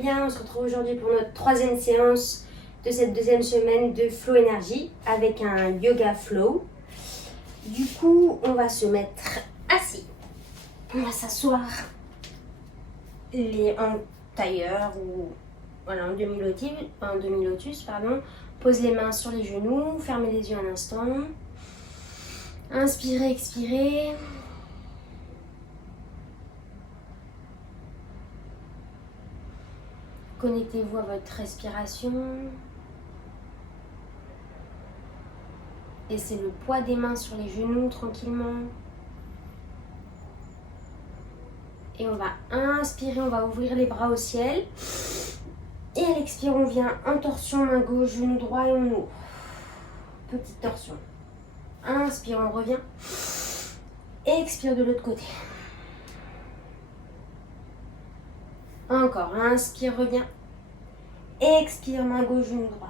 bien, on se retrouve aujourd'hui pour notre troisième séance de cette deuxième semaine de Flow Énergie avec un yoga flow. Du coup, on va se mettre assis. On va s'asseoir en tailleur ou voilà, en demi-lotus, pardon. Pose les mains sur les genoux, fermez les yeux un instant. Inspirez, expirez. Connectez-vous à votre respiration. Laissez le poids des mains sur les genoux tranquillement. Et on va inspirer, on va ouvrir les bras au ciel. Et à l'expire, on vient en torsion, main gauche, genou droit et on ouvre. Petite torsion. Inspire, on revient. Expire de l'autre côté. Encore, inspire, reviens. Expire, main gauche, genou droit.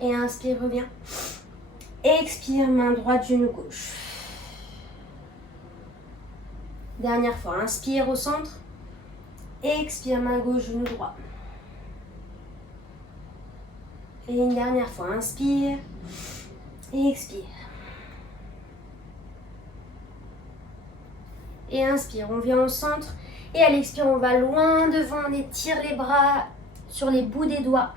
Et inspire, reviens. Expire, main droite, genou gauche. Dernière fois, inspire au centre. Expire, main gauche, genou droit. Et une dernière fois, inspire. Expire. Et inspire, on vient au centre. Et à l'expire, on va loin devant, on étire les bras sur les bouts des doigts.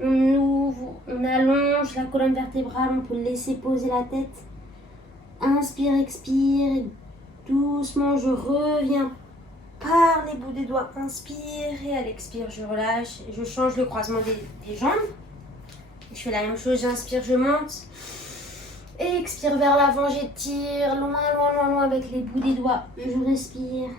On ouvre, on allonge la colonne vertébrale, on peut laisser poser la tête. Inspire, expire. Doucement, je reviens par les bouts des doigts. Inspire et à l'expire, je relâche. Je change le croisement des jambes. Je fais la même chose, j'inspire, je monte. Et expire vers l'avant, j'étire loin, loin, loin, loin avec les bouts des doigts. Je respire.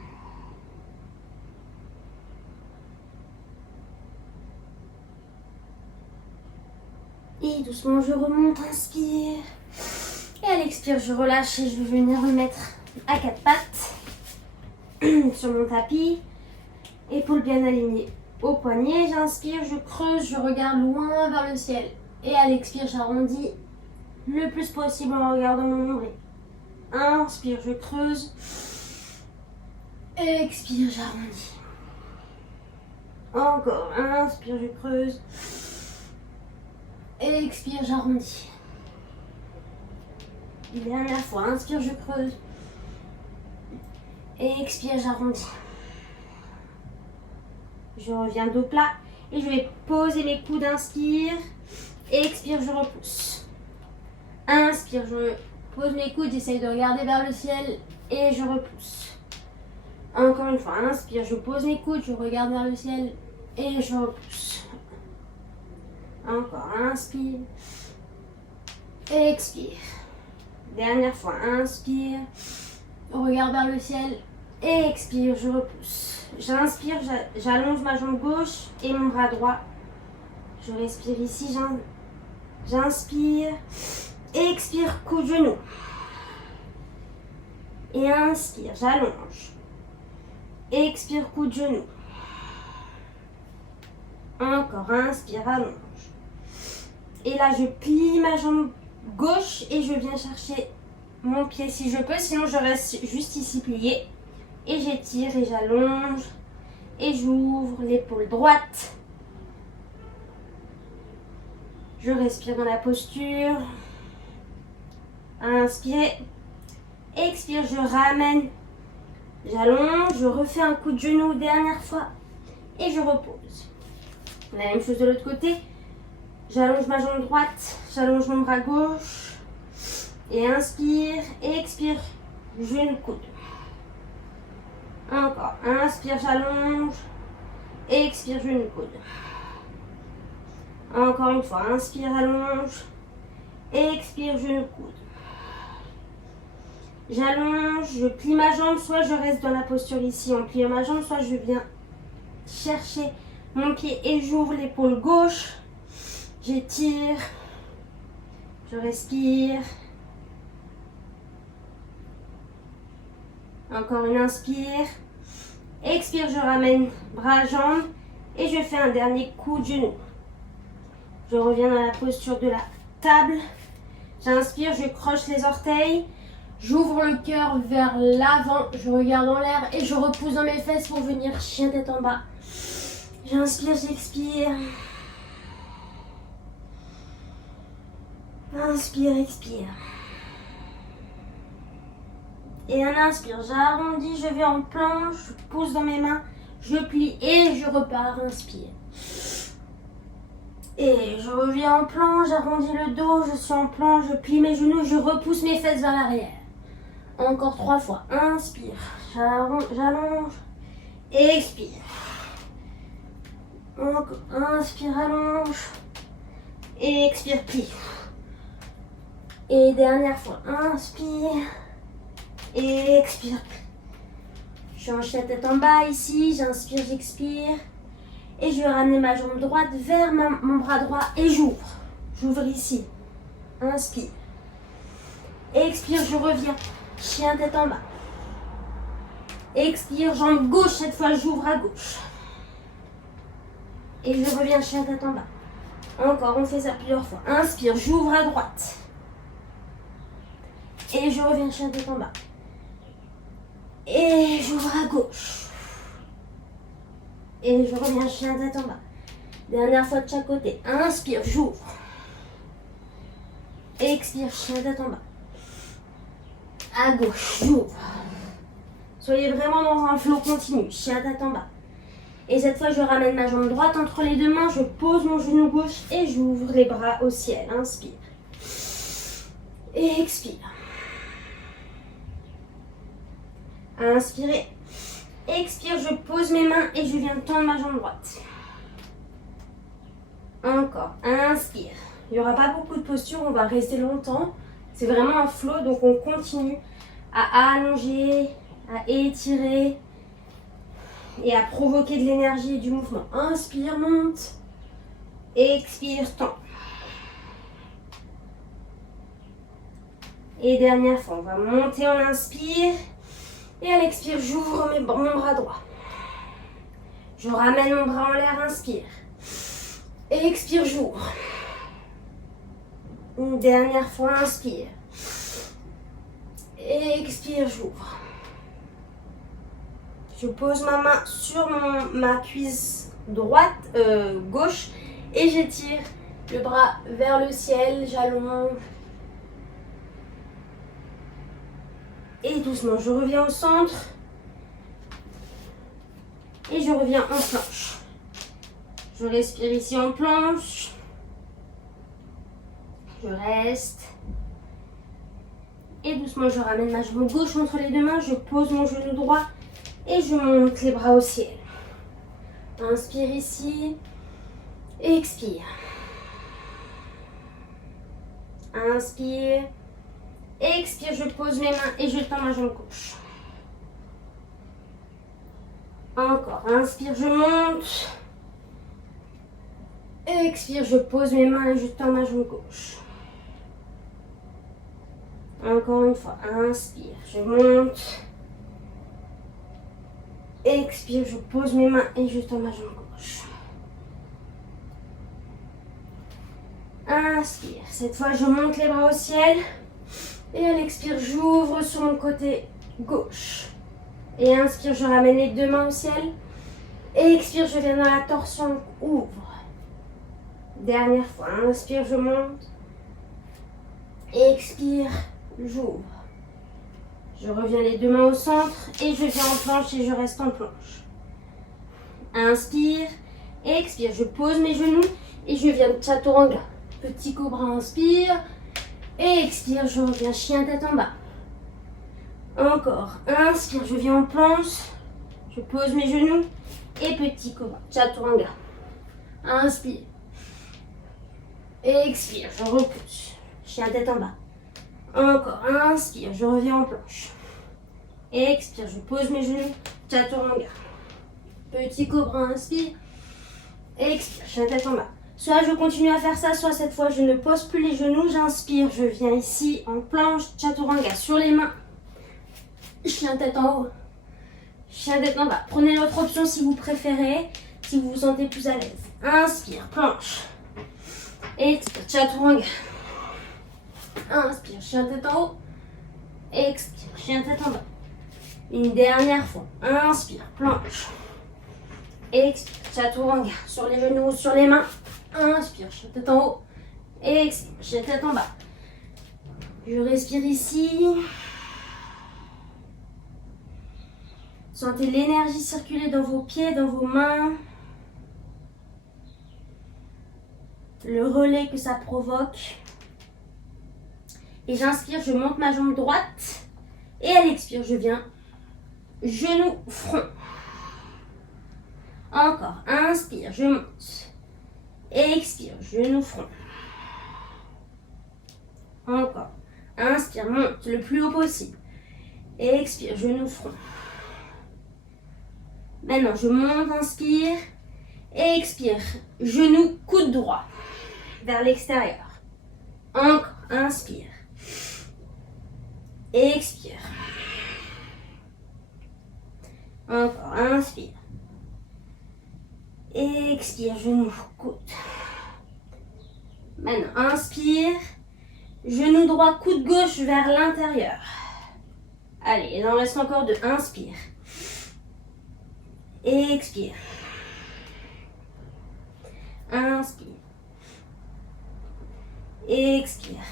Et doucement, je remonte, inspire. Et à l'expire, je relâche et je vais venir me mettre à quatre pattes sur mon tapis. Épaules bien alignées au poignet. J'inspire, je creuse, je regarde loin vers le ciel. Et à l'expire, j'arrondis le plus possible en regardant mon nombril. Inspire, je creuse. Expire, j'arrondis. Encore, inspire, je creuse. Expire, j'arrondis. Dernière fois, inspire, je creuse. Expire, j'arrondis. Je reviens dos plat et je vais poser mes coudes, inspire. Expire, je repousse. Inspire, je pose mes coudes, j'essaye de regarder vers le ciel et je repousse. Encore une fois, inspire, je pose mes coudes, je regarde vers le ciel et je repousse. Encore, inspire. Expire. Dernière fois, inspire. Regarde vers le ciel. Expire, je repousse. J'inspire, j'allonge ma jambe gauche et mon bras droit. Je respire ici, j'inspire. Expire, coup de genou. Et inspire, j'allonge. Expire, coup de genou. Encore, inspire, allonge. Et là, je plie ma jambe gauche et je viens chercher mon pied si je peux. Sinon, je reste juste ici plié. Et j'étire et j'allonge. Et j'ouvre l'épaule droite. Je respire dans la posture. Inspire. Expire, je ramène. J'allonge. Je refais un coup de genou dernière fois. Et je repose. La même chose de l'autre côté. J'allonge ma jambe droite, j'allonge mon bras gauche. Et inspire, expire, genou coude. Encore, inspire, j'allonge. Expire, genou coude. Encore une fois, inspire, allonge. Expire, genou coude. J'allonge, je plie ma jambe, soit je reste dans la posture ici en pliant ma jambe, soit je viens chercher mon pied et j'ouvre l'épaule gauche. J'étire, je respire. Encore une inspire. Expire, je ramène bras, jambes et je fais un dernier coup de genou. Je reviens dans la posture de la table. J'inspire, je croche les orteils. J'ouvre le cœur vers l'avant, je regarde en l'air et je repousse dans mes fesses pour venir chien tête en bas. J'inspire, j'expire. Inspire, expire. Et un inspire, j'arrondis, je vais en planche, je pousse dans mes mains, je plie et je repars, inspire. Et je reviens en planche, j'arrondis le dos, je suis en planche, je plie mes genoux, je repousse mes fesses vers l'arrière. Encore 3 fois, inspire, j'allonge, expire. Encore, inspire, allonge, expire, plie. Et dernière fois, inspire. Et expire. Je suis en chien tête en bas ici, j'inspire, j'expire. Et je vais ramener ma jambe droite vers mon bras droit et j'ouvre. J'ouvre ici. Inspire. Expire, je reviens. Chien tête en bas. Expire, jambe gauche, cette fois j'ouvre à gauche. Et je reviens chien tête en bas. Encore, on fait ça plusieurs fois. Inspire, j'ouvre à droite. Et je reviens chien tête en bas. Et j'ouvre à gauche. Et je reviens chien tête en bas. Dernière fois de chaque côté. Inspire, j'ouvre. Expire, chien tête en bas. À gauche, j'ouvre. Soyez vraiment dans un flot continu. Chien tête en bas. Et cette fois, je ramène ma jambe droite entre les deux mains. Je pose mon genou gauche et j'ouvre les bras au ciel. Inspire. Et expire. Inspirez. Expire, je pose mes mains et je viens tendre ma jambe droite. Encore. Inspire. Il n'y aura pas beaucoup de posture, on va rester longtemps. C'est vraiment un flow, donc on continue à allonger, à étirer et à provoquer de l'énergie et du mouvement. Inspire, monte. Expire, tend. Et dernière fois, on va monter, on inspire. Et à l'expire, j'ouvre mon bras droit. Je ramène mon bras en l'air, inspire. Et expire, j'ouvre. Une dernière fois, inspire. Et expire, j'ouvre. Je pose ma main sur ma cuisse droite, gauche, et j'étire le bras vers le ciel, j'allonge. Et doucement, je reviens au centre. Et je reviens en planche. Je respire ici en planche. Je reste. Et doucement, je ramène ma jambe gauche entre les deux mains. Je pose mon genou droit. Et je monte les bras au ciel. Inspire ici. Expire. Inspire. Expire, je pose mes mains et je tends ma jambe gauche. Encore, inspire, je monte. Expire, je pose mes mains et je tends ma jambe gauche. Encore une fois, inspire, je monte. Expire, je pose mes mains et je tends ma jambe gauche. Inspire, cette fois je monte les bras au ciel. Et à l'expire, j'ouvre sur mon côté gauche. Et inspire, je ramène les deux mains au ciel. Et expire, je viens dans la torsion, ouvre. Dernière fois, inspire, je monte. Expire, j'ouvre. Je reviens les deux mains au centre et je viens en planche et je reste en planche. Inspire, expire, je pose mes genoux et je viens de chaturanga. Petit cobra, inspire. Et expire, je reviens chien tête en bas. Encore, inspire, je viens en planche. Je pose mes genoux et petit cobra, chaturanga. Inspire. Expire, je repousse. Chien tête en bas. Encore, inspire, je reviens en planche. Expire, je pose mes genoux, chaturanga. Petit cobra, inspire. Expire, chien tête en bas. Soit je continue à faire ça, soit cette fois je ne pose plus les genoux, j'inspire, je viens ici en planche, chaturanga sur les mains. Chien tête en haut. Chien tête en bas. Prenez l'autre option si vous préférez, si vous vous sentez plus à l'aise. Inspire, planche. Expire, chaturanga. Inspire, chien tête en haut. Expire, chien tête en bas. Une dernière fois. Inspire, planche. Expire, chaturanga. Sur les genoux, sur les mains. Inspire, chien tête en haut. Expire, chien tête en bas. Je respire ici. Sentez l'énergie circuler dans vos pieds, dans vos mains. Le relais que ça provoque. Et j'inspire, je monte ma jambe droite. Et à l'expire, je viens genou, front. Encore, inspire, je monte. Expire, genou, front. Encore, inspire, monte le plus haut possible. Expire, genou, front. Maintenant, je monte, inspire. Expire, genou, coude droit vers l'extérieur. Encore, inspire. Expire. Encore, inspire. Expire, genou, coude. Maintenant, inspire. Genou droit, coude gauche vers l'intérieur. Allez, il en reste encore deux. Inspire. Expire. Inspire. Expire.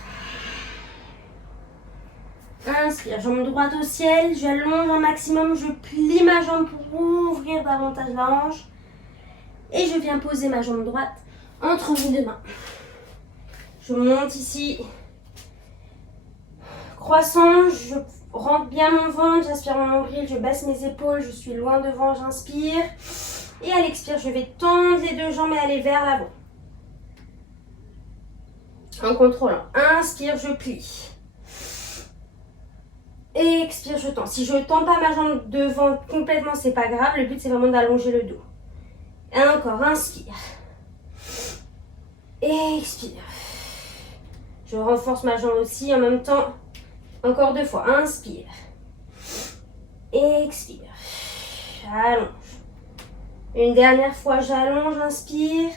Inspire, jambe droite au ciel, j'allonge un maximum, je plie ma jambe pour ouvrir davantage la hanche. Et je viens poser ma jambe droite entre mes deux mains. Je monte ici. Croissant, je rentre bien mon ventre, j'aspire mon nombril, je baisse mes épaules, je suis loin devant, j'inspire. Et à l'expire, je vais tendre les deux jambes et aller vers l'avant. En contrôlant. Inspire, je plie. Expire, je tends. Si je ne tends pas ma jambe devant complètement, c'est pas grave. Le but, c'est vraiment d'allonger le dos. Et encore, inspire. Expire. Je renforce ma jambe aussi en même temps. Encore deux fois. Inspire. Expire. Allonge. Une dernière fois, j'allonge, inspire.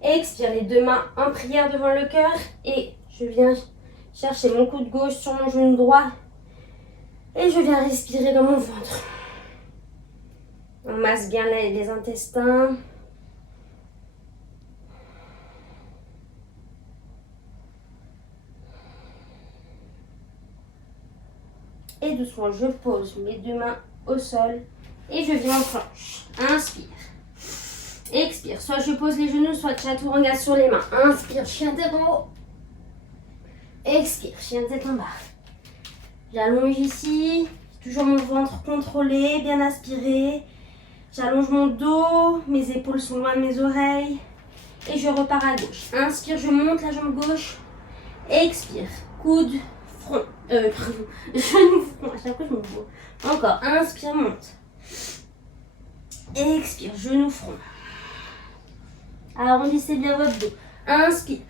Expire, les deux mains en prière devant le cœur. Et je viens chercher mon coude gauche sur mon genou droit. Et je viens respirer dans mon ventre. On masse bien les intestins. Et doucement, je pose mes deux mains au sol. Et je viens en planche. Inspire. Expire. Soit je pose les genoux, soit chaturanga sur les mains. Inspire, chien tête en haut. Expire, chien tête en bas. J'allonge ici. Toujours mon ventre contrôlé, bien aspiré. J'allonge mon dos. Mes épaules sont loin de mes oreilles. Et je repars à gauche. Inspire, je monte la jambe gauche. Expire. Coude, front. Genou, front. À chaque fois, je me vois. Encore. Inspire, monte. Expire, genou, front. Arrondissez bien votre dos. Inspire.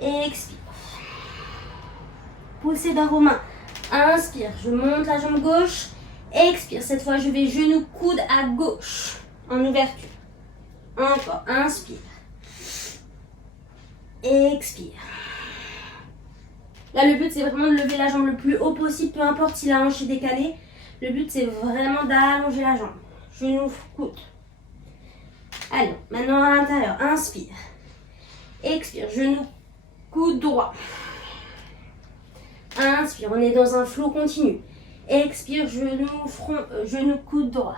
Expire. Poussez dans vos mains. Inspire, je monte la jambe gauche. Expire, cette fois je vais genou, coude à gauche. En ouverture. Encore, inspire. Expire. Là, le but, c'est vraiment de lever la jambe le plus haut possible, peu importe si la hanche est décalée. Le but, c'est vraiment d'allonger la jambe. Genou, coude. Allez, maintenant à l'intérieur. Inspire. Expire, genou, coude droit. Inspire, on est dans un flow continu. Expire, genou, front, genou, coude droit.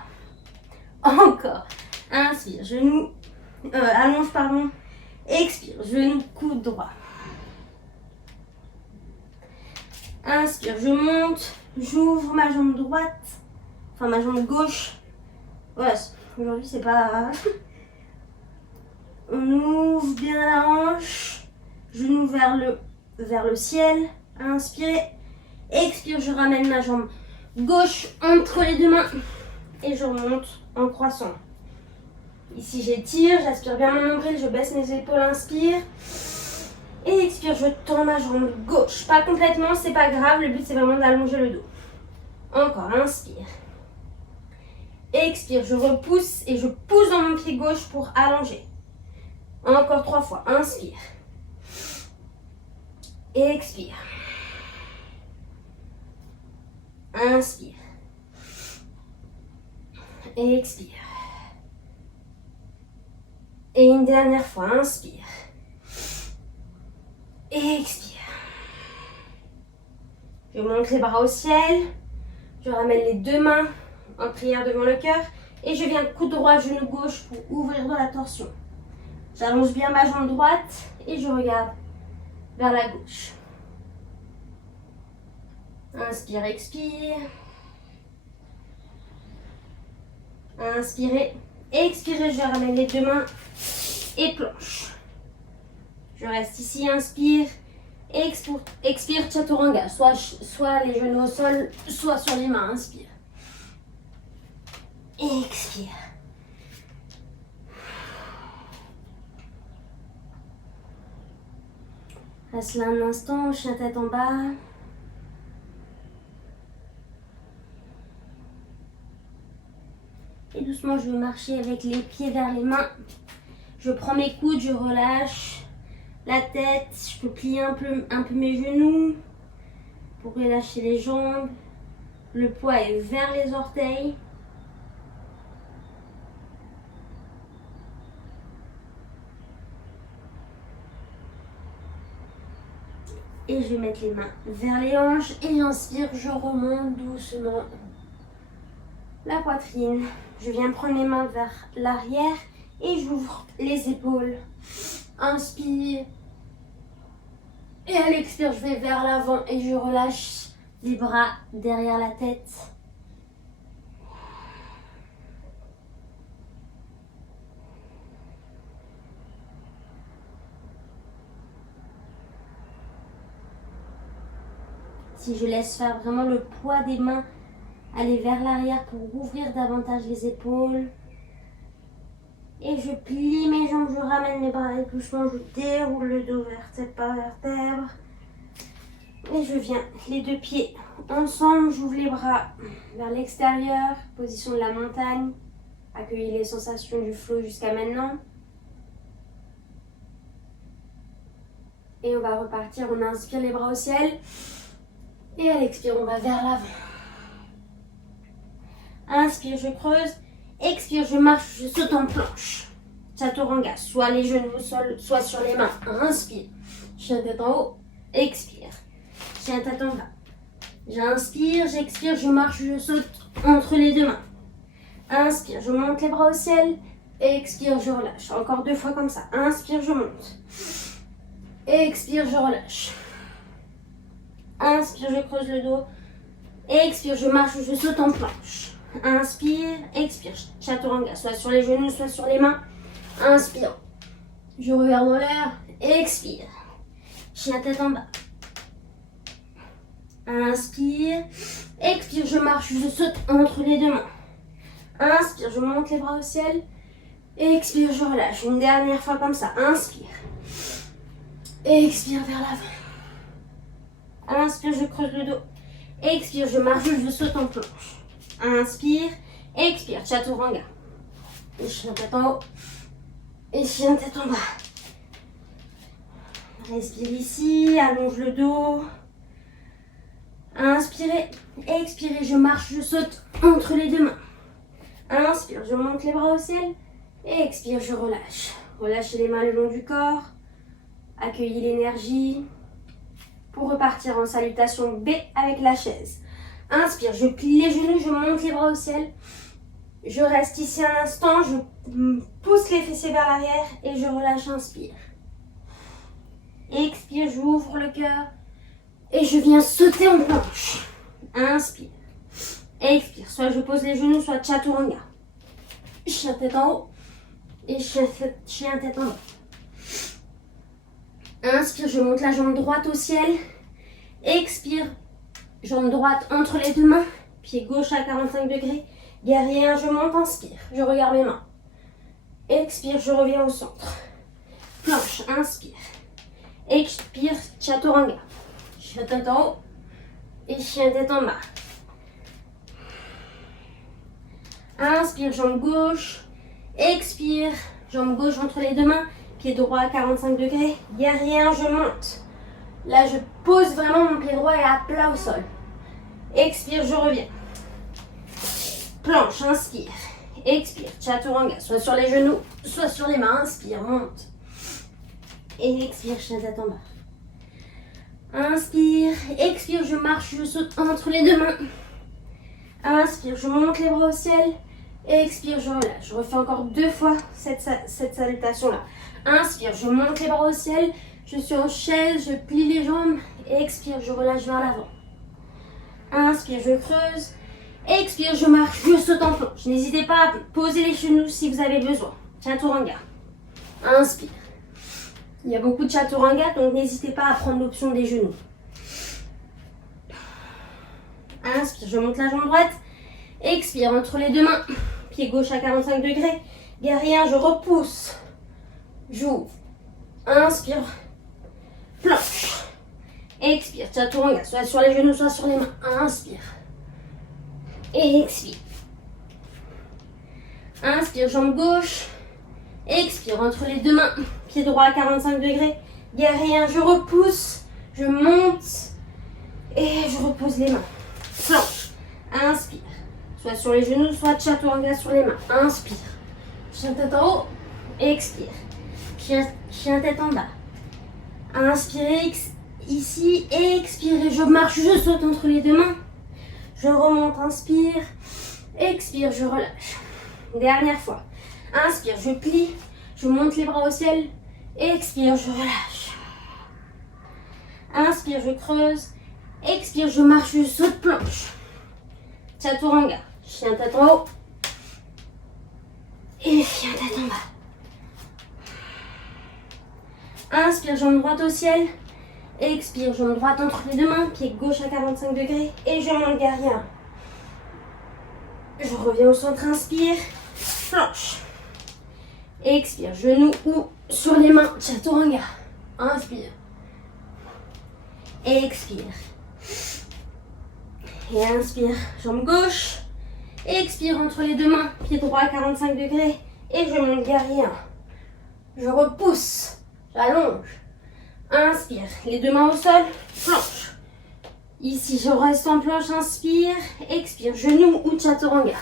Encore. Inspire, genou, allonge, pardon. Expire, genou, coude droit. Inspire, je monte, j'ouvre ma jambe droite, enfin ma jambe gauche. Voilà, aujourd'hui c'est pas... On ouvre bien la hanche, genou vers le ciel. Inspirez, expire, je ramène ma jambe gauche entre les deux mains et je remonte en croissant. Ici j'étire, j'aspire bien mon nombril, je baisse mes épaules, inspire. Et expire, je tends ma jambe gauche. Pas complètement, c'est pas grave, le but c'est vraiment d'allonger le dos. Encore, inspire. Expire, je repousse et je pousse dans mon pied gauche pour allonger. Encore 3 fois, inspire. Expire. Inspire. Expire. Et une dernière fois, inspire. Expire. Je monte les bras au ciel. Je ramène les deux mains en prière devant le cœur. Et je viens coude droit, genou gauche pour ouvrir dans la torsion. J'allonge bien ma jambe droite et je regarde vers la gauche. Inspire, expire. Inspirez, expirez, je ramène les deux mains et planche. Je reste ici, inspire, expire, chaturanga, soit les genoux au sol, soit sur les mains, inspire. Expire. Reste là un instant, chien tête en bas. Et doucement, je vais marcher avec les pieds vers les mains. Je prends mes coudes, je relâche la tête. Je peux plier un peu mes genoux pour relâcher les jambes. Le poids est vers les orteils. Et je vais mettre les mains vers les hanches. Et j'inspire, je remonte doucement la poitrine. Je viens prendre les mains vers l'arrière et j'ouvre les épaules. Inspire. Et à l'expire, je vais vers l'avant et je relâche les bras derrière la tête. Si je laisse faire vraiment le poids des mains, aller vers l'arrière pour ouvrir davantage les épaules. Et je plie mes jambes, je ramène mes bras et doucement je déroule le dos vertèbre par vertèbre. Et je viens les deux pieds ensemble, j'ouvre les bras vers l'extérieur, position de la montagne. Accueillez les sensations du flow jusqu'à maintenant. Et on va repartir, on inspire les bras au ciel. Et à l'expire, on va vers l'avant. Inspire, je creuse. Expire, je marche, je saute en planche. Chaturanga, soit les genoux au sol, soit sur les mains. Inspire. Chien tête en haut. Expire. Chien tête en bas. J'inspire, j'expire, je marche, je saute entre les deux mains. Inspire, je monte les bras au ciel. Expire, je relâche. Encore deux fois comme ça. Inspire, je monte. Expire, je relâche. Inspire, je creuse le dos. Expire, je marche, je saute en planche. Inspire, expire, chaturanga, soit sur les genoux, soit sur les mains. Inspire, je regarde en l'air, expire, chien tête en bas. Inspire, expire, je marche, je saute entre les deux mains. Inspire, je monte les bras au ciel. Expire, je relâche. Une dernière fois comme ça. Inspire. Expire vers l'avant. Inspire, je creuse le dos. Expire, je marche, je saute en planche. Inspire, expire, chaturanga. Et chien tête en haut. Et chien tête en bas. Respire ici, allonge le dos. Inspirez, expirez, je marche, je saute entre les deux mains. Inspire, je monte les bras au ciel. Expire, je relâche. Relâchez les mains le long du corps. Accueillez l'énergie. Pour repartir en salutation B avec la chaise. Inspire, je plie les genoux, je monte les bras au ciel. Je reste ici un instant, je pousse les fessiers vers l'arrière et je relâche, inspire. Expire, j'ouvre le cœur et je viens sauter en planche. Inspire. Expire, soit je pose les genoux, soit chaturanga. Chien tête en haut et chien tête en bas. Inspire, je monte la jambe droite au ciel. Expire, jambe droite entre les deux mains. Pied gauche à 45 degrés. Guerrier, je monte, inspire. Je regarde mes mains. Expire, je reviens au centre. Planche, inspire. Expire, chaturanga. Chien tête en haut et chien tête en bas. Inspire, jambe gauche. Expire, jambe gauche entre les deux mains. Pied droit à 45 degrés. Guerrier, je monte. Là, je pose vraiment mon pied droit et à plat au sol. Expire, je reviens. Planche, inspire. Expire, chaturanga, soit sur les genoux, soit sur les mains. Inspire, monte. Et expire, chien tête en bas. Inspire, expire, je marche, je saute entre les deux mains. Inspire, je monte les bras au ciel. Expire, je relâche. Je refais encore 2 fois cette salutation-là. Inspire, je monte les bras au ciel. Je suis en chaise, je plie les jambes. Expire, je relâche vers l'avant. Inspire, je creuse. Expire, je marche, je saute en planche. N'hésitez pas à poser les genoux si vous avez besoin. Chaturanga. Inspire. Il y a beaucoup de chaturanga, donc n'hésitez pas à prendre l'option des genoux. Inspire, je monte la jambe droite. Expire, entre les deux mains. Pied gauche à 45 degrés. Guerrier 1, je repousse. J'ouvre. Inspire. Planche. Expire, chaturanga, soit sur les genoux, soit sur les mains. Inspire. Expire. Inspire, jambe gauche. Expire, entre les deux mains. Pied droit à 45 degrés. Guerrier 1, je repousse. Je monte. Et je repose les mains. Planche. Inspire. Soit sur les genoux, soit chaturanga sur les mains. Inspire. Chien tête en haut. Expire. Chien tête en bas. Inspirez ici. Expirez. Je marche, je saute entre les deux mains. Je remonte. Inspire. Expire, je relâche. Dernière fois. Inspire, je plie. Je monte les bras au ciel. Expire, je relâche. Inspire, je creuse. Expire, je marche, je saute, planche. Chaturanga. Chien tête en haut. Et chien tête en bas. Inspire, jambe droite au ciel. Expire, jambe droite entre les deux mains. Pied gauche à 45 degrés. Et je monte guerrier 1. Je reviens au centre, inspire. Planche. Expire, genou ou sur les mains. Chaturanga. Inspire. Expire. Et inspire, jambe gauche. Expire entre les deux mains, pied droit à 45 degrés. Et je monte guerrier 1. Je repousse, j'allonge. Inspire, les deux mains au sol, planche. Ici, je reste en planche, inspire. Expire, genou ou chaturanga.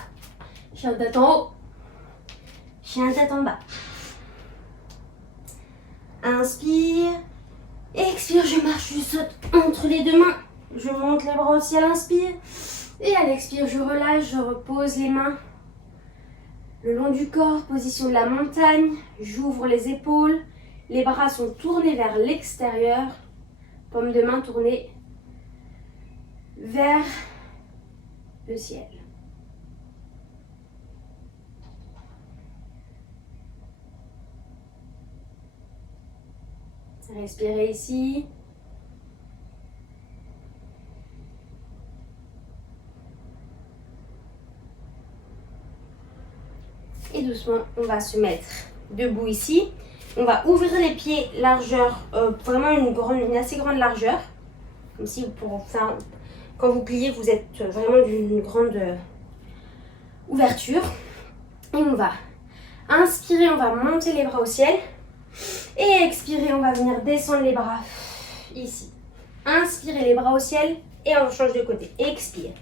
Chien tête en haut. Chien tête en bas. Inspire. Expire, je marche, je saute entre les deux mains. Je monte les bras au ciel, inspire. Et à l'expire, je relâche, je repose les mains le long du corps, position de la montagne. J'ouvre les épaules. Les bras sont tournés vers l'extérieur. Paume de main tournée vers le ciel. Respirez ici. Et doucement, on va se mettre debout ici. On va ouvrir les pieds largeur, vraiment une assez grande largeur. Comme si pour faire, quand vous pliez, vous êtes vraiment d'une grande ouverture. Et on va inspirer, on va monter les bras au ciel. Et expirer, on va venir descendre les bras ici. Inspirez les bras au ciel et on change de côté. Expire.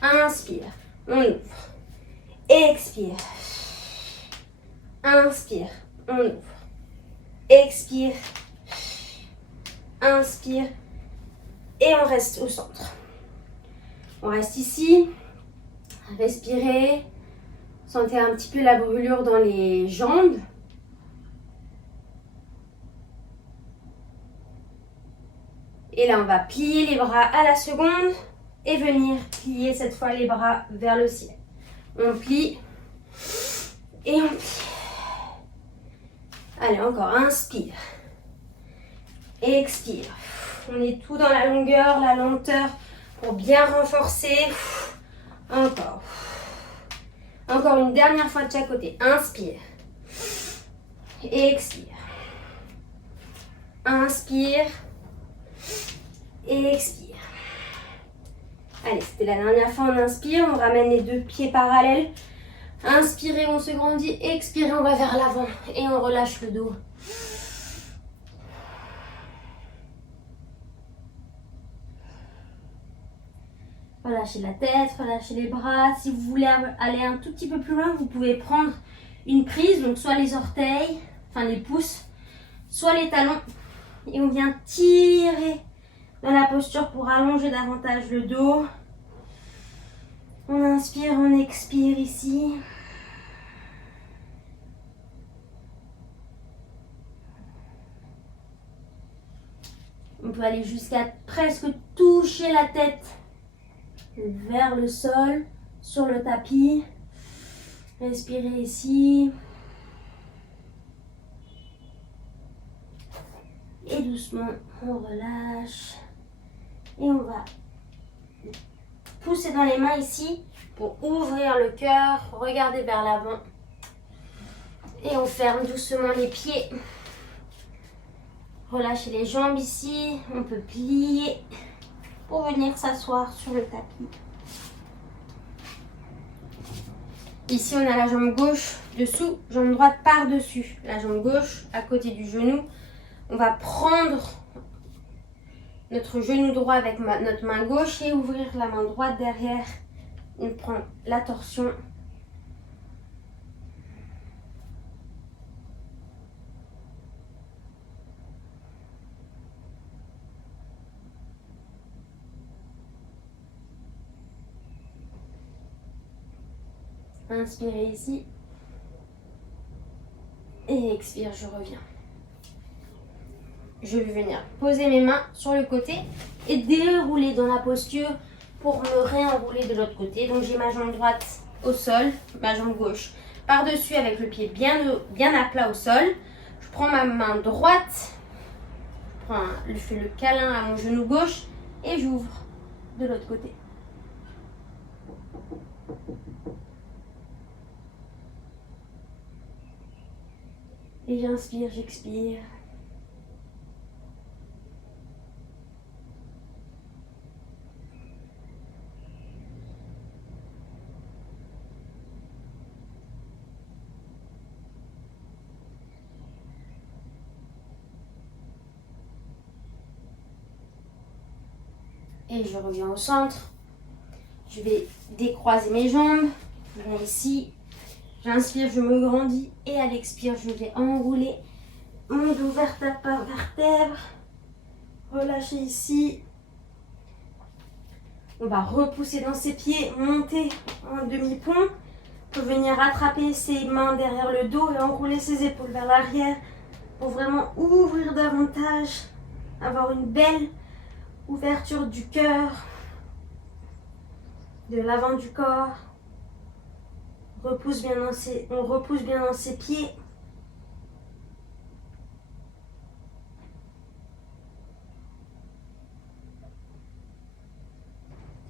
Inspire. On ouvre. Expire. Inspire. On ouvre. Expire. Inspire. Et on reste au centre. On reste ici. Respirez. Sentez un petit peu la brûlure dans les jambes. Et là, on va plier les bras à la seconde et venir plier cette fois les bras vers le ciel. On plie et on plie. Allez, encore, inspire. Expire. On est tout dans la longueur, la lenteur pour bien renforcer. Encore. Encore une dernière fois de chaque côté. Inspire. Expire. Inspire. Et expire. Allez, c'était la dernière fois, on inspire, on ramène les deux pieds parallèles. Inspirez, on se grandit, expirez, on va vers l'avant et on relâche le dos. Relâchez la tête, relâchez les bras. Si vous voulez aller un tout petit peu plus loin, vous pouvez prendre une prise, donc soit les orteils, enfin les pouces, soit les talons. Et on vient tirer dans la posture pour allonger davantage le dos. On inspire, on expire ici. On peut aller jusqu'à presque toucher la tête vers le sol, sur le tapis. Respirez ici. Et doucement, on relâche. Et on va pousser dans les mains ici pour ouvrir le cœur, regarder vers l'avant. Et on ferme doucement les pieds. Relâchez les jambes ici. On peut plier pour venir s'asseoir sur le tapis. Ici, on a la jambe gauche dessous, jambe droite par-dessus. La jambe gauche à côté du genou. On va prendre notre genou droit avec notre main gauche et ouvrir la main droite derrière. On prend la torsion. Inspirez ici. Et expire, je reviens. Je vais venir poser mes mains sur le côté et dérouler dans la posture pour me réenrouler de l'autre côté. Donc j'ai ma jambe droite au sol, ma jambe gauche par-dessus avec le pied bien à plat au sol. Je prends ma main droite, je fais le câlin à mon genou gauche et j'ouvre de l'autre côté. Et j'inspire, j'expire. Et je reviens au centre. Je vais décroiser mes jambes. Je viens ici. J'inspire, je me grandis. Et à l'expire, je vais enrouler mon dos vertèbre par vertèbre. Relâcher ici. On va repousser dans ses pieds, monter en demi-pont. On peut venir rattraper ses mains derrière le dos et enrouler ses épaules vers l'arrière pour vraiment ouvrir davantage, avoir une belle ouverture du cœur, de l'avant du corps. On repousse bien dans ses pieds.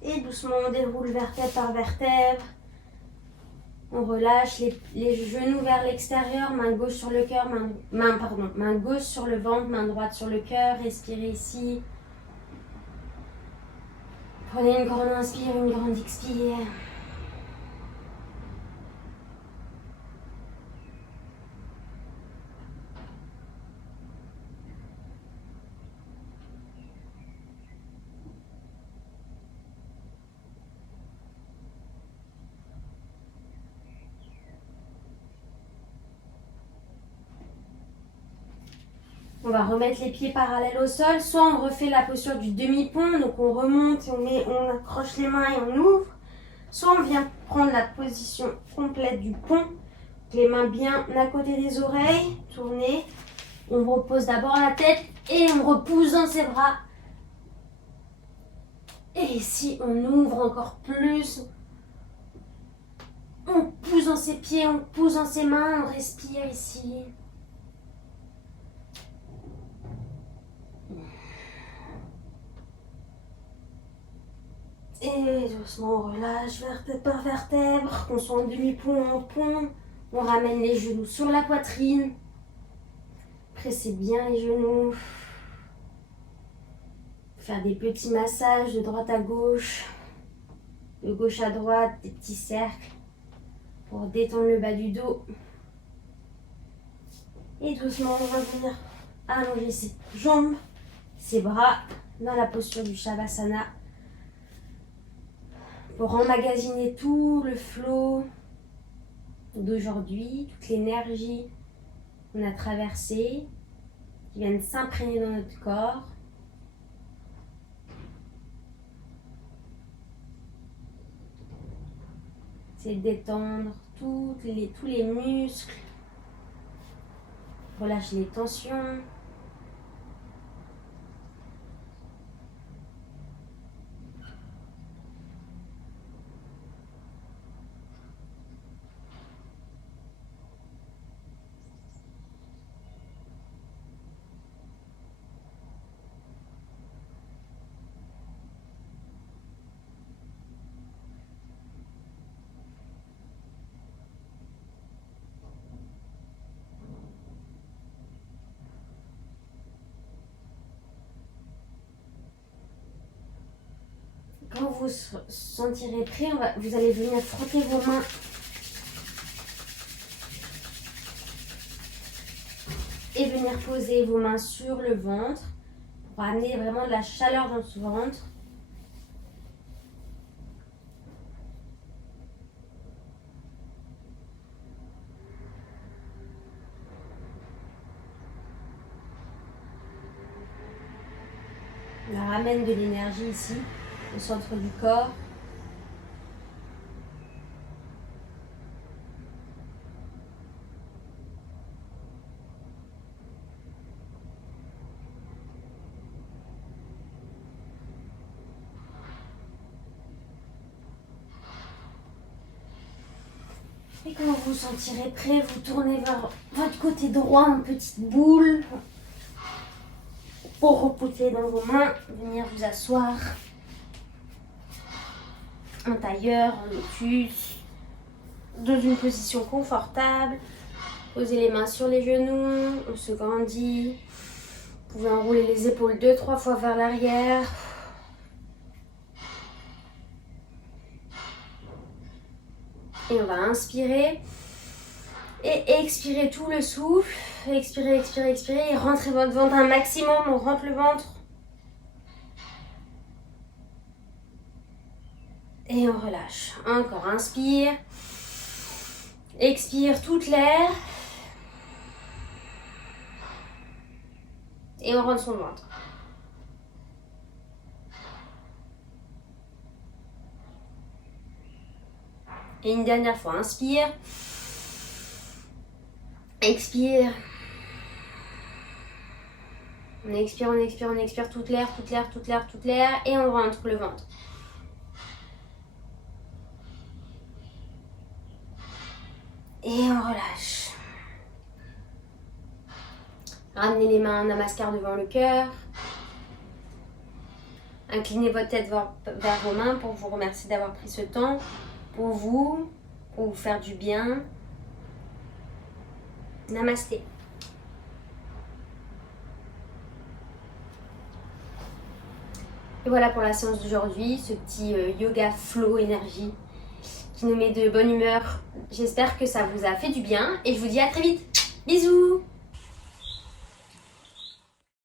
Et doucement, on déroule vertèbre par vertèbre. On relâche les genoux vers l'extérieur, main gauche sur le cœur, main gauche sur le ventre, main droite sur le cœur. Respirez ici. Prenez une grande inspire, une grande expire. On va remettre les pieds parallèles au sol. Soit on refait la posture du demi-pont, donc on remonte, on accroche les mains et on ouvre. Soit on vient prendre la position complète du pont, les mains bien à côté des oreilles, tourner. On repose d'abord la tête et on repousse dans ses bras. Et ici, on ouvre encore plus. On pousse dans ses pieds, on pousse dans ses mains, on respire ici. Et doucement, on relâche vertèbre par vertèbre, qu'on soit en demi-pont ou en pont. On ramène les genoux sur la poitrine. Pressez bien les genoux. Faire des petits massages de droite à gauche, de gauche à droite, des petits cercles pour détendre le bas du dos. Et doucement, on va venir allonger ses jambes, ses bras dans la posture du Shavasana. pour emmagasiner tout le flot d'aujourd'hui, toute l'énergie qu'on a traversée, qui viennent s'imprégner dans notre corps. C'est de détendre tous les muscles, relâcher les tensions. Quand vous sentirez prêt, vous allez venir frotter vos mains et venir poser vos mains sur le ventre pour amener vraiment de la chaleur dans ce ventre. On ramène de l'énergie ici, au centre du corps. Et quand vous vous sentirez prêt, vous tournez vers votre côté droit en petite boule pour reposer dans vos mains, venir vous asseoir en tailleur, en lotus, dans une position confortable. Posez les mains sur les genoux, on se grandit. Vous pouvez enrouler les épaules 2-3 fois vers l'arrière. Et on va inspirer et expirer tout le souffle. Expirez, expirez, expirez. Et rentrez votre ventre un maximum. On rentre le ventre. Et on relâche. Encore, inspire. Expire toute l'air. Et on rentre son ventre. Et une dernière fois, inspire. Expire. On expire, on expire, on expire toute l'air, toute l'air, toute l'air, toute l'air. Et on rentre le ventre. Et on relâche. Ramenez les mains en namaskar devant le cœur. Inclinez votre tête vers vos mains pour vous remercier d'avoir pris ce temps pour vous faire du bien. Namasté. Et voilà pour la séance d'aujourd'hui, ce petit yoga flow énergie qui nous met de bonne humeur. J'espère que ça vous a fait du bien et je vous dis à très vite. Bisous!